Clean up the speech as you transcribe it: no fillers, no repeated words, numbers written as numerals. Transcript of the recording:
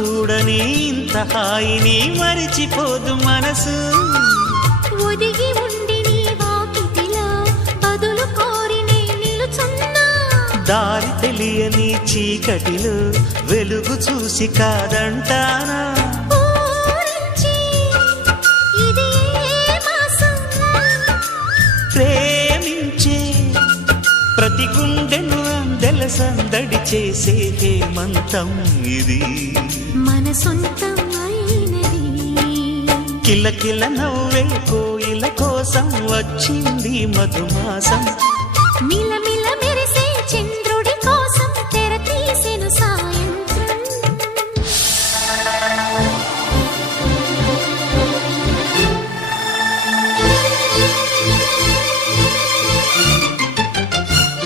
చూడని ఇంత హాయిని మరిచిపోదు మనసు. ఒదిగి ఉండి నీ వాకిటిలో బదులు కోరి నే నిలుచున్నా. దారి తెలియని చీకటిలో వెలుగు చూసి కాదంటానా. ప్రేమించే ప్రతి గుండెను అందెల సందడి చేసే హేమంతం ఇది. మన సొంతం అయినది. కిలకిల నవ్వే కోయిల కోసం వచ్చింది మధుమాసం.